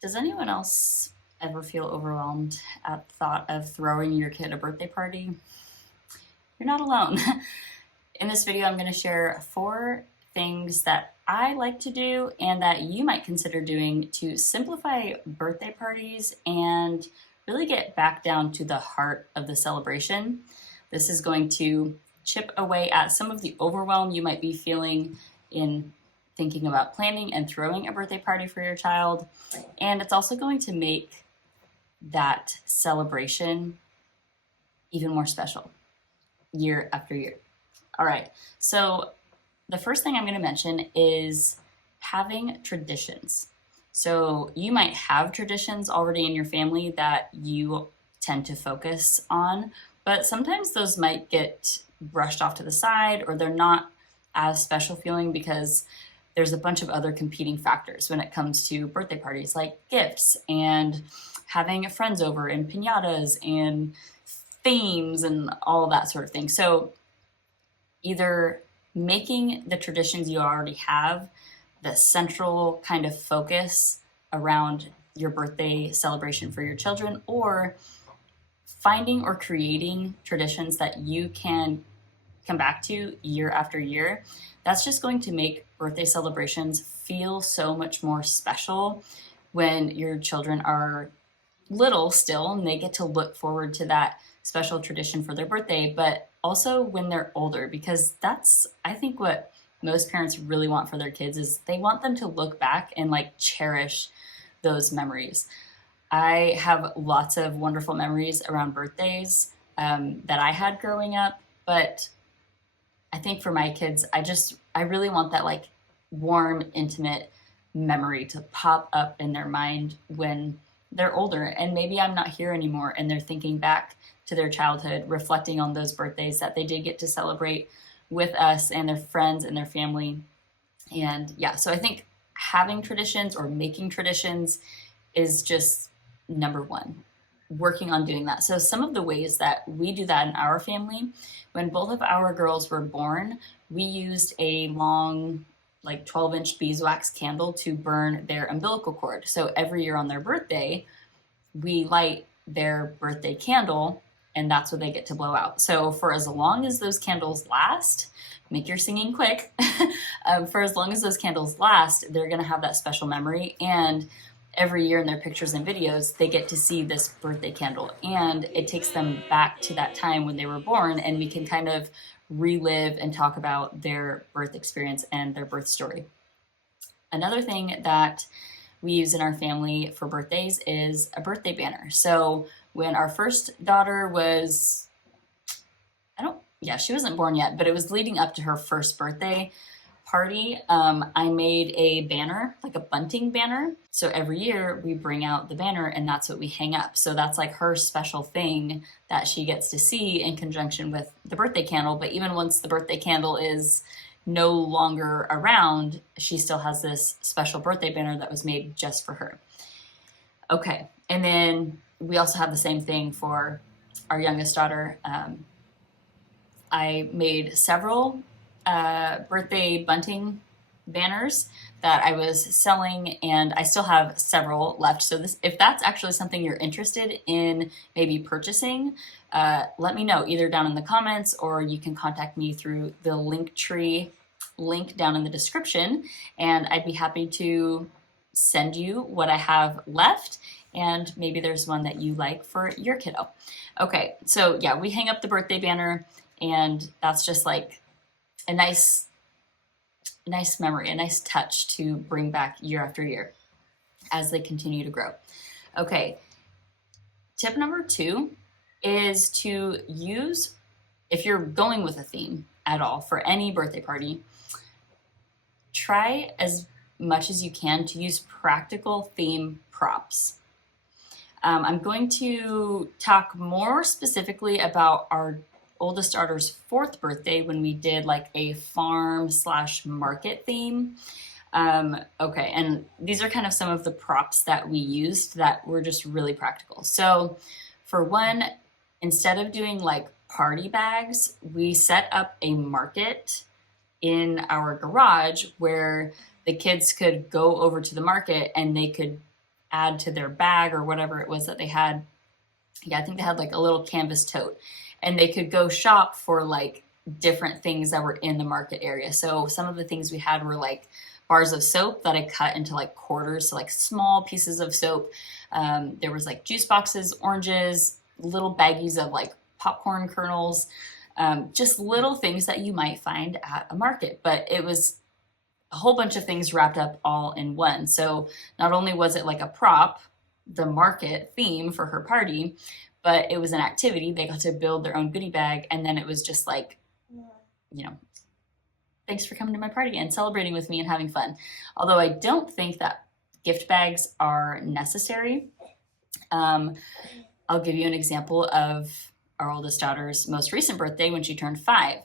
Does anyone else ever feel overwhelmed at the thought of throwing your kid a birthday party? You're not alone. In this video, I'm going to share 4 things that I like to do and that you might consider doing to simplify birthday parties and really get back down to the heart of the celebration. This is going to chip away at some of the overwhelm you might be feeling in thinking about planning and throwing a birthday party for your child. And it's also going to make that celebration even more special year after year. All right, so the first thing I'm going to mention is having traditions. So you might have traditions already in your family that you tend to focus on, but sometimes those might get brushed off to the side or they're not as special feeling because there's a bunch of other competing factors when it comes to birthday parties, like gifts and having friends over and piñatas and themes and all of that sort of thing. So either making the traditions you already have the central kind of focus around your birthday celebration for your children, or finding or creating traditions that you can come back to year after year. That's just going to make birthday celebrations feel so much more special when your children are little still and they get to look forward to that special tradition for their birthday, but also when they're older, because that's, I think, what most parents really want for their kids is they want them to look back and like cherish those memories. I have lots of wonderful memories around birthdays that I had growing up, but I think for my kids, I really want that like warm, intimate memory to pop up in their mind when they're older and maybe I'm not here anymore and they're thinking back to their childhood, reflecting on those birthdays that they did get to celebrate with us and their friends and their family. And yeah, so I think having traditions or making traditions is just number one, working on doing that. So some of the ways that we do that in our family, when both of our girls were born, we used a long, like 12-inch beeswax candle to burn their umbilical cord. So every year on their birthday, we light their birthday candle and that's what they get to blow out. So for as long as those candles last, make your singing quick. For as long as those candles last, they're going to have that special memory. And every year in their pictures and videos, they get to see this birthday candle. And it takes them back to that time when they were born, and we can kind of relive and talk about their birth experience and their birth story. Another thing that we use in our family for birthdays is a birthday banner. So when our first daughter was, she wasn't born yet, but it was leading up to her first birthday party, I made a banner, like a bunting banner. So every year we bring out the banner and that's what we hang up. So that's like her special thing that she gets to see in conjunction with the birthday candle. But even once the birthday candle is no longer around, she still has this special birthday banner that was made just for her. Okay, and then we also have the same thing for our youngest daughter. I made several birthday bunting banners that I was selling, and I still have several left. So if that's actually something you're interested in maybe purchasing, let me know either down in the comments, or you can contact me through the Linktree link down in the description, and I'd be happy to send you what I have left, and maybe there's one that you like for your kiddo. Okay, so yeah, we hang up the birthday banner, and that's just like a nice memory, a nice touch to bring back year after year as they continue to grow. Okay, tip number 2 is to use, if you're going with a theme at all for any birthday party, try as much as you can to use practical theme props. I'm going to talk more specifically about our oldest daughter's 4th birthday when we did like a farm/market theme. Okay, and these are kind of some of the props that we used that were just really practical. So for one, instead of doing like party bags, we set up a market in our garage where the kids could go over to the market and they could add to their bag or whatever it was that they had. Yeah, I think they had like a little canvas tote, and they could go shop for like different things that were in the market area. So some of the things we had were like bars of soap that I cut into like quarters, so like small pieces of soap. There was like juice boxes, oranges, little baggies of like popcorn kernels, just little things that you might find at a market. But it was a whole bunch of things wrapped up all in one. So not only was it like a prop, the market theme for her party, but it was an activity. They got to build their own goodie bag, and then it was just like, you know, thanks for coming to my party and celebrating with me and having fun. Although I don't think that gift bags are necessary. I'll give you an example of our oldest daughter's most recent birthday when she turned 5.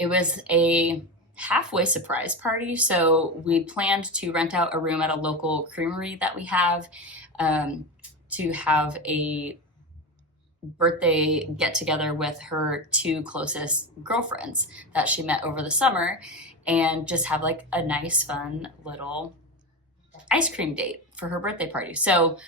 It was a halfway surprise party. So we planned to rent out a room at a local creamery that we have, to have a birthday get together with her 2 closest girlfriends that she met over the summer, and just have like a nice, fun little ice cream date for her birthday party. So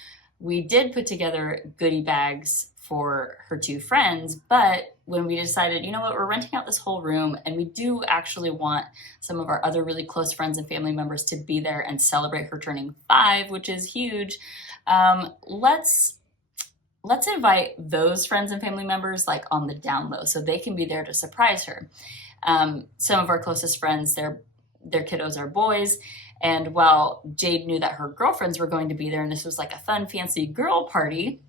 we did put together goodie bags for her 2 friends, but when we decided, you know what, we're renting out this whole room and we do actually want some of our other really close friends and family members to be there and celebrate her turning 5, which is huge. Let's invite those friends and family members like on the down low so they can be there to surprise her. Some of our closest friends, their kiddos are boys. And while Jade knew that her girlfriends were going to be there and this was like a fun, fancy girl party,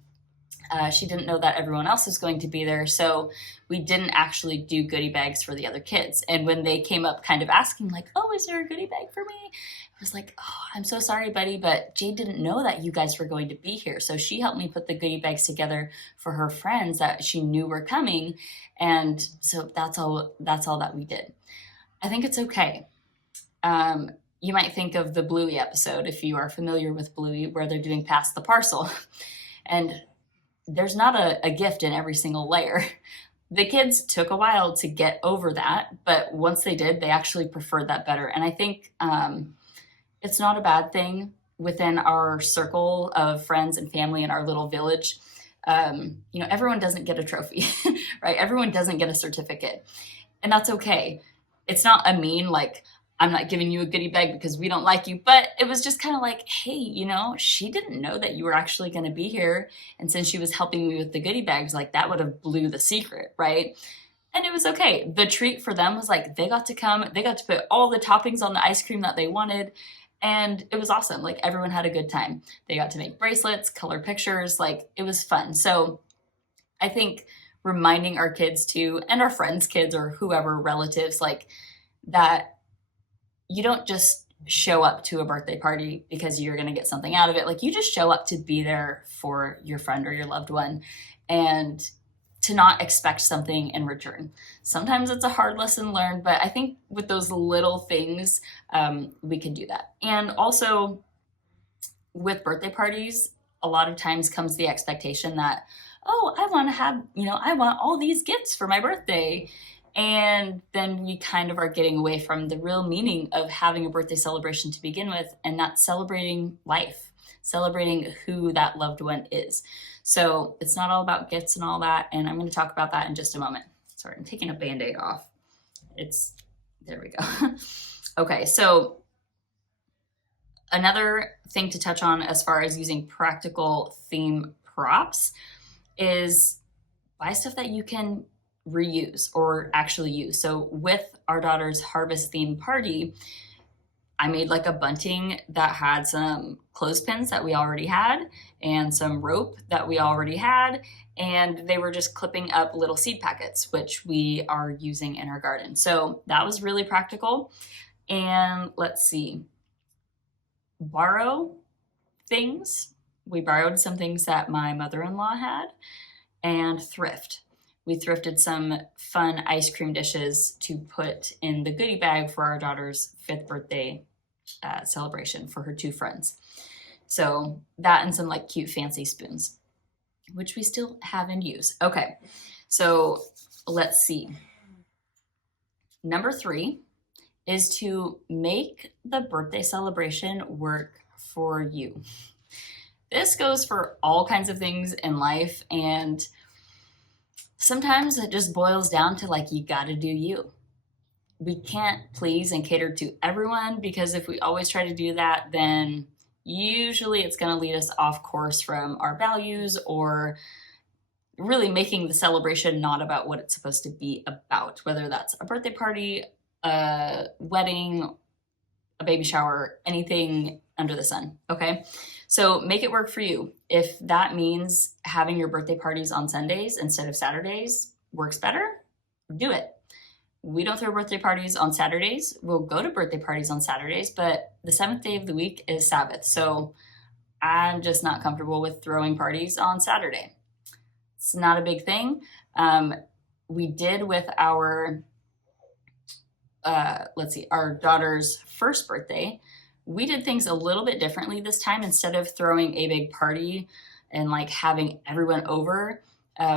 she didn't know that everyone else was going to be there. So we didn't actually do goodie bags for the other kids. And when they came up kind of asking like, oh, is there a goodie bag for me? I was like, oh, I'm so sorry, buddy, but Jade didn't know that you guys were going to be here. So she helped me put the goodie bags together for her friends that she knew were coming. And so that's all that we did. I think it's okay. You might think of the Bluey episode, if you are familiar with Bluey, where they're doing Pass the Parcel. And there's not a gift in every single layer. The kids took a while to get over that, but once they did, they actually preferred that better. And I think it's not a bad thing within our circle of friends and family in our little village. Everyone doesn't get a trophy, right? Everyone doesn't get a certificate, and that's okay. It's not a mean, like, I'm not giving you a goodie bag because we don't like you, but it was just kind of like, hey, she didn't know that you were actually going to be here. And since she was helping me with the goodie bags, like that would have blew the secret, right? And it was okay. The treat for them was like, they got to come, they got to put all the toppings on the ice cream that they wanted. And it was awesome. Like everyone had a good time. They got to make bracelets, color pictures, like it was fun. So I think reminding our kids too, and our friends' kids or whoever, relatives, like that, you don't just show up to a birthday party because you're going to get something out of it. Like you just show up to be there for your friend or your loved one and to not expect something in return. Sometimes it's a hard lesson learned, but I think with those little things, we can do that. And also with birthday parties, a lot of times comes the expectation that, oh, I want to have, I want all these gifts for my birthday. And then we kind of are getting away from the real meaning of having a birthday celebration to begin with, and that's celebrating life, celebrating who that loved one is. So it's not all about gifts and all that, and I'm going to talk about that in just a moment. Sorry, I'm taking a Band-Aid off. There we go. Okay, so another thing to touch on as far as using practical theme props is buy stuff that you can reuse or actually use. So with our daughter's harvest themed party, I made like a bunting that had some clothespins that we already had and some rope that we already had, and they were just clipping up little seed packets, which we are using in our garden. So that was really practical. And let's see, borrow things. We borrowed some things that my mother-in-law had, and thrift. We thrifted some fun ice cream dishes to put in the goodie bag for our daughter's 5th birthday celebration for her 2 friends. So that and some like cute fancy spoons, which we still have in use. Okay, so let's see. Number 3 is to make the birthday celebration work for you. This goes for all kinds of things in life, and sometimes it just boils down to like, you gotta do you. We can't please and cater to everyone, because if we always try to do that, then usually it's going to lead us off course from our values, or really making the celebration not about what it's supposed to be about, whether that's a birthday party, a wedding, a baby shower, anything under the sun. Okay. So make it work for you. If that means having your birthday parties on Sundays instead of Saturdays works better, do it. We don't throw birthday parties on Saturdays. We'll go to birthday parties on Saturdays, but the 7th day of the week is Sabbath. So I'm just not comfortable with throwing parties on Saturday. It's not a big thing. We did with our, our daughter's first birthday. We did things a little bit differently this time. Instead of throwing a big party and like having everyone over,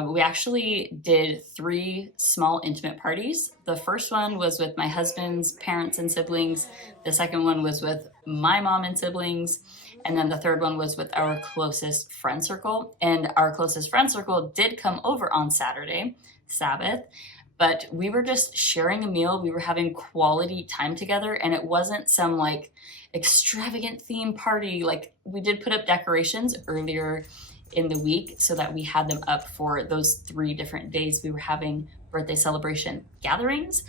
we actually did 3 small intimate parties. The first one was with my husband's parents and siblings. The second one was with my mom and siblings. And then the third one was with our closest friend circle. And our closest friend circle did come over on Saturday, Sabbath, but we were just sharing a meal. We were having quality time together, and it wasn't some like extravagant theme party. Like, we did put up decorations earlier in the week so that we had them up for those 3 different days we were having birthday celebration gatherings,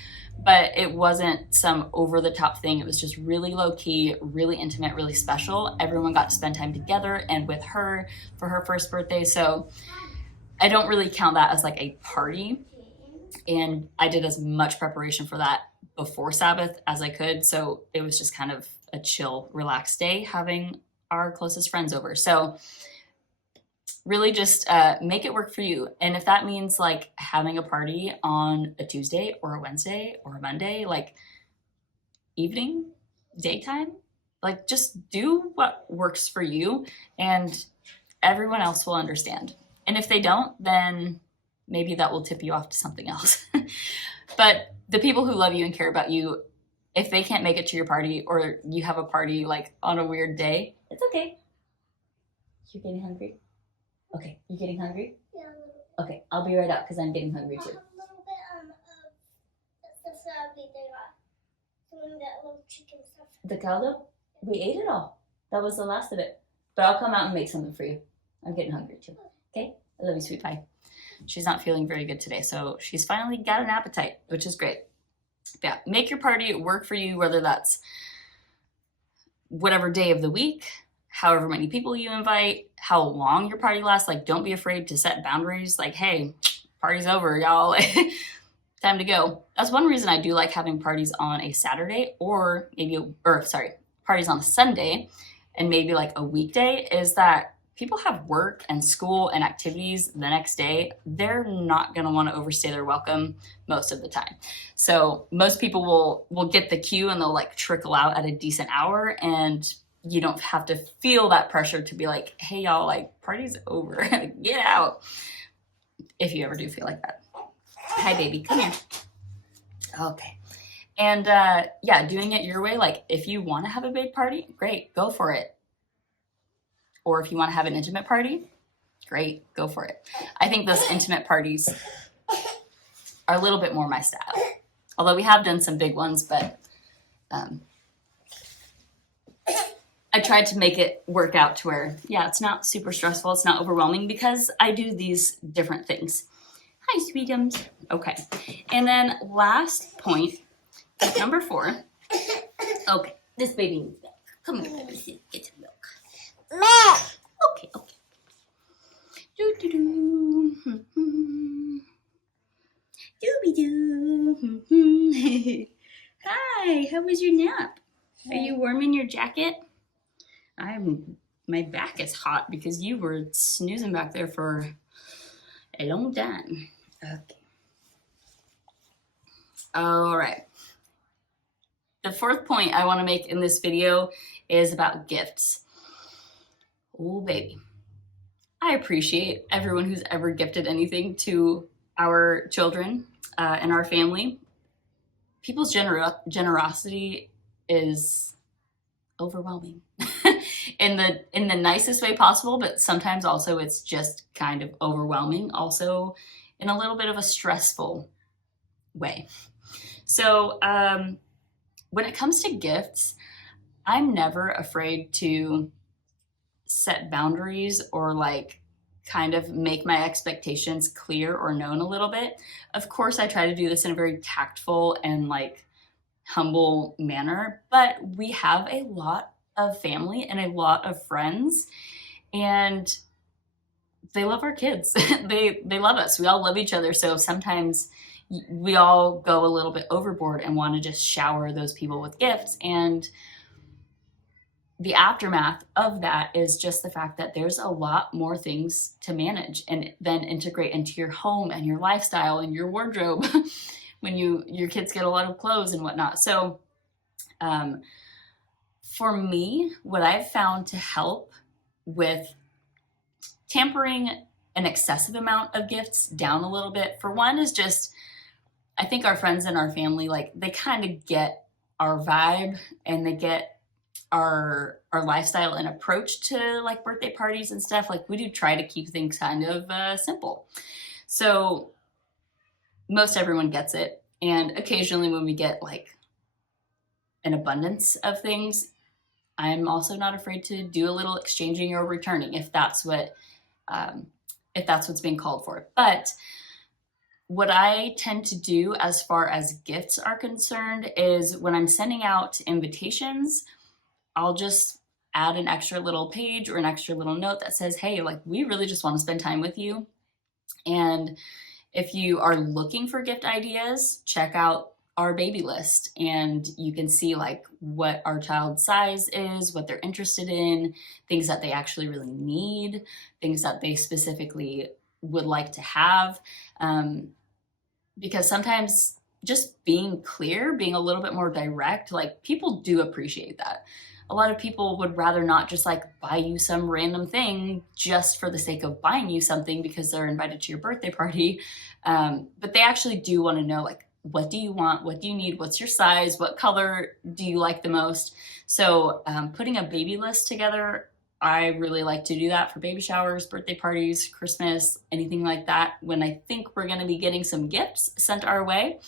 but it wasn't some over the top thing. It was just really low key, really intimate, really special. Everyone got to spend time together and with her for her first birthday. So I don't really count that as like a party. And I did as much preparation for that before Sabbath as I could. So it was just kind of a chill, relaxed day having our closest friends over. So really just make it work for you. And if that means like having a party on a Tuesday or a Wednesday or a Monday, like evening, daytime, like just do what works for you, and everyone else will understand. And if they don't, then maybe that will tip you off to something else. But the people who love you and care about you, if they can't make it to your party, or you have a party like on a weird day, it's okay. You're getting hungry? Okay, you getting hungry? Yeah, a little bit. Okay, I'll be right out because I'm getting hungry too. A little bit the salad they got. That little chicken stuff. The caldo? We ate it all. That was the last of it. But I'll come out and make something for you. I'm getting hungry too. Okay? I love you, sweet pie. She's not feeling very good today, so she's finally got an appetite, which is great. Yeah, make your party work for you, whether that's whatever day of the week, however many people you invite, how long your party lasts. Like, don't be afraid to set boundaries. Like, hey, party's over, y'all. Time to go. That's one reason I do like having parties on a Saturday, or parties on a Sunday and maybe like a weekday, is that people have work and school and activities the next day. They're not going to want to overstay their welcome most of the time. So most people will get the cue and they'll like trickle out at a decent hour, and you don't have to feel that pressure to be like, hey y'all, like party's over, get out. If you ever do feel like that. Hi baby, come here. Okay. And yeah, doing it your way. Like, if you want to have a big party, great, go for it. Or if you want to have an intimate party, great, go for it. I think those intimate parties are a little bit more my style. Although we have done some big ones, but I tried to make it work out to where, yeah, it's not super stressful. It's not overwhelming because I do these different things. Hi, sweetums. Okay. And then last point, number 4. Okay, this baby needs milk. Come here, baby, get some milk. Okay, okay. Do-do-do. Dooby-doo. Hi, how was your nap? Are you warm in your jacket? My back is hot because you were snoozing back there for a long time. Okay. All right. The 4th point I want to make in this video is about gifts. Oh, baby. I appreciate everyone who's ever gifted anything to our children and our family. People's generosity is overwhelming. in the nicest way possible, but sometimes also it's just kind of overwhelming, also in a little bit of a stressful way. So when it comes to gifts, I'm never afraid to set boundaries or like kind of make my expectations clear or known a little bit. Of course, I try to do this in a very tactful and like humble manner, but we have a lot of family and a lot of friends, and they love our kids. They love us. We all love each other. So sometimes we all go a little bit overboard and want to just shower those people with gifts. And the aftermath of that is just the fact that there's a lot more things to manage and then integrate into your home and your lifestyle and your wardrobe when your kids get a lot of clothes and whatnot. So for me, what I've found to help with tampering an excessive amount of gifts down a little bit, for one, is just, I think our friends and our family, like, they kind of get our vibe and they get our lifestyle and approach to like birthday parties and stuff. Like, we do try to keep things kind of simple. So most everyone gets it. And occasionally when we get like an abundance of things, I'm also not afraid to do a little exchanging or returning if that's what's being called for. But what I tend to do as far as gifts are concerned is when I'm sending out invitations, I'll just add an extra little page or an extra little note that says, hey, like, we really just want to spend time with you. And if you are looking for gift ideas, check out our baby list and you can see like what our child's size is, what they're interested in, things that they actually really need, things that they specifically would like to have. Because sometimes just being clear, being a little bit more direct, like, people do appreciate that. A lot of people would rather not just like buy you some random thing just for the sake of buying you something because they're invited to your birthday party. But they actually do want to know, like, what do you want? What do you need? What's your size? What color do you like the most? So putting a baby list together, I really like to do that for baby showers, birthday parties, Christmas, anything like that. When I think we're going to be getting some gifts sent our way,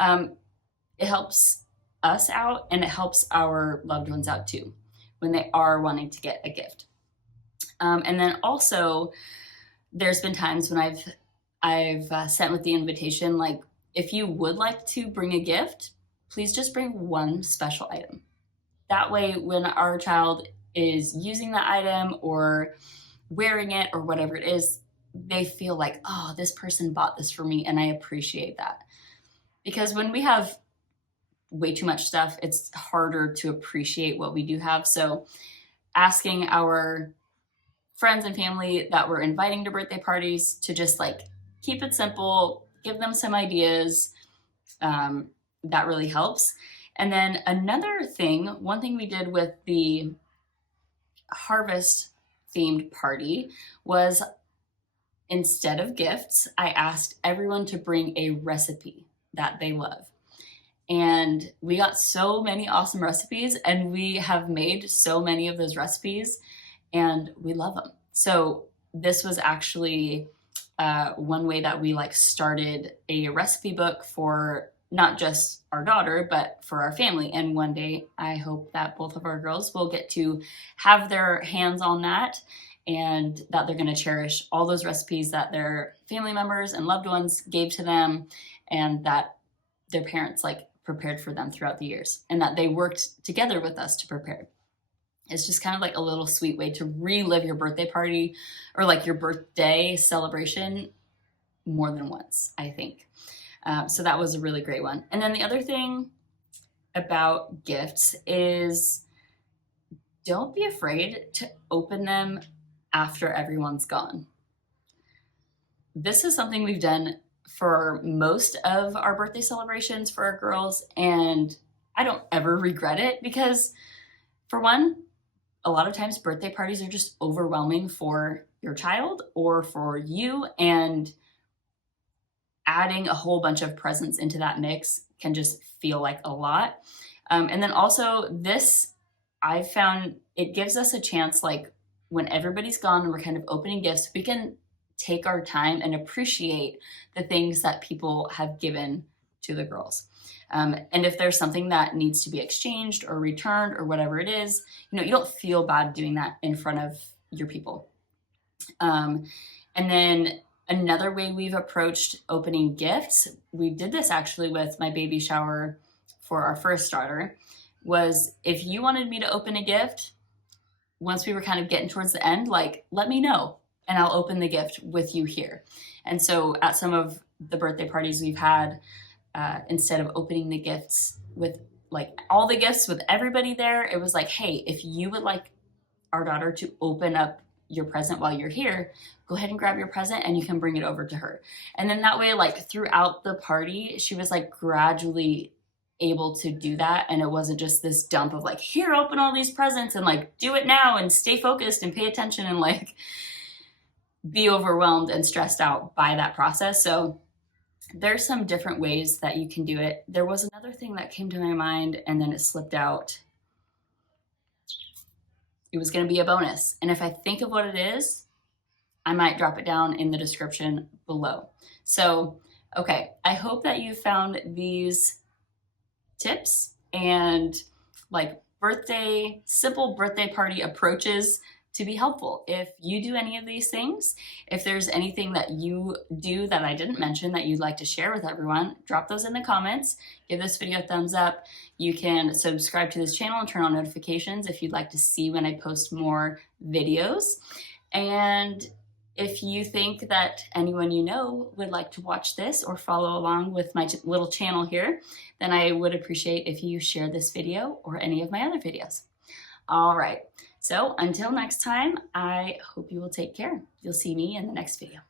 it helps us out and it helps our loved ones out too when they are wanting to get a gift. And then also, there's been times when I've sent with the invitation, like, if you would like to bring a gift, please just bring one special item. That way, when our child is using the item or wearing it or whatever it is, they feel like, oh, this person bought this for me, and I appreciate that. Because when we have way too much stuff, it's harder to appreciate what we do have. So asking our friends and family that we're inviting to birthday parties to just like keep it simple, give them some ideas, that really helps. And then another thing, one thing we did with the harvest themed party was, instead of gifts, I asked everyone to bring a recipe that they love. And we got so many awesome recipes, and we have made so many of those recipes, and we love them. So this was actually one way that we like started a recipe book for not just our daughter, but for our family. And one day I hope that both of our girls will get to have their hands on that, and that they're going to cherish all those recipes that their family members and loved ones gave to them, and that their parents like prepared for them throughout the years, and that they worked together with us to prepare. It's just kind of like a little sweet way to relive your birthday party or like your birthday celebration more than once, I think. So that was a really great one. And then the other thing about gifts is, don't be afraid to open them after everyone's gone. This is something we've done for most of our birthday celebrations for our girls, and I don't ever regret it, because for one, a lot of times birthday parties are just overwhelming for your child or for you, and adding a whole bunch of presents into that mix can just feel like a lot. And then also, this I found it gives us a chance, like when everybody's gone and we're kind of opening gifts, we can take our time and appreciate the things that people have given to the girls. And if there's something that needs to be exchanged or returned or whatever it is, you know, you don't feel bad doing that in front of your people. And then another way we've approached opening gifts, we did this actually with my baby shower for our first daughter, was if you wanted me to open a gift, once we were kind of getting towards the end, like, let me know and I'll open the gift with you here. And so at some of the birthday parties we've had, instead of opening the gifts with like all the gifts with everybody there, it was like, hey, if you would like our daughter to open up your present while you're here, go ahead and grab your present and you can bring it over to her. And then that way, like throughout the party, she was like gradually able to do that. And it wasn't just this dump of like, here, open all these presents and like do it now and stay focused and pay attention and like be overwhelmed and stressed out by that process. So there's some different ways that you can do it. There was another thing that came to my mind and then it slipped out. It was going to be a bonus. And if I think of what it is, I might drop it down in the description below. So, okay, I hope that you found these tips and like simple birthday party approaches to be helpful. If you do any of these things, if there's anything that you do that I didn't mention that you'd like to share with everyone, drop those in the comments. Give this video a thumbs up. You can subscribe to this channel and turn on notifications if you'd like to see when I post more videos. And if you think that anyone you know would like to watch this or follow along with my little channel here, then I would appreciate if you share this video or any of my other videos. All right, so until next time, I hope you will take care. You'll see me in the next video.